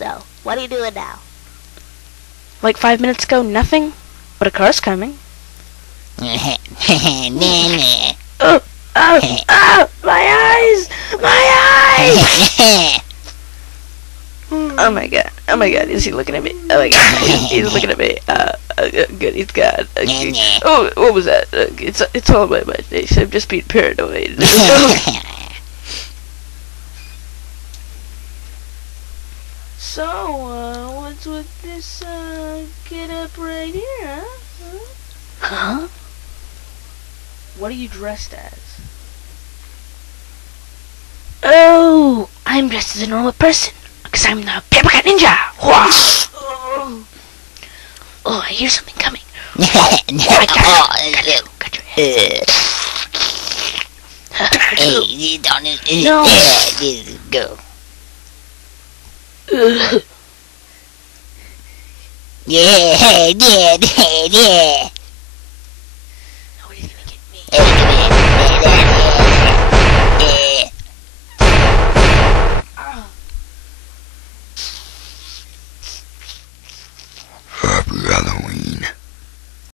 So, what are you doing now? Like 5 minutes ago, nothing. But a car's coming. Nah. Oh, my eyes! My eyes! Oh my god, is he looking at me? Oh my god, he's looking at me. Good, he's gone. Oh, what was that? It's all my imagination. I'm just being paranoid. So, what's with this, get up right here, huh? Huh? What are you dressed as? Oh, I'm dressed as a normal person. Because I'm the Papercut Ninja! Oh, I hear something coming. I got your head. Hey, don't No. Go. Yeah.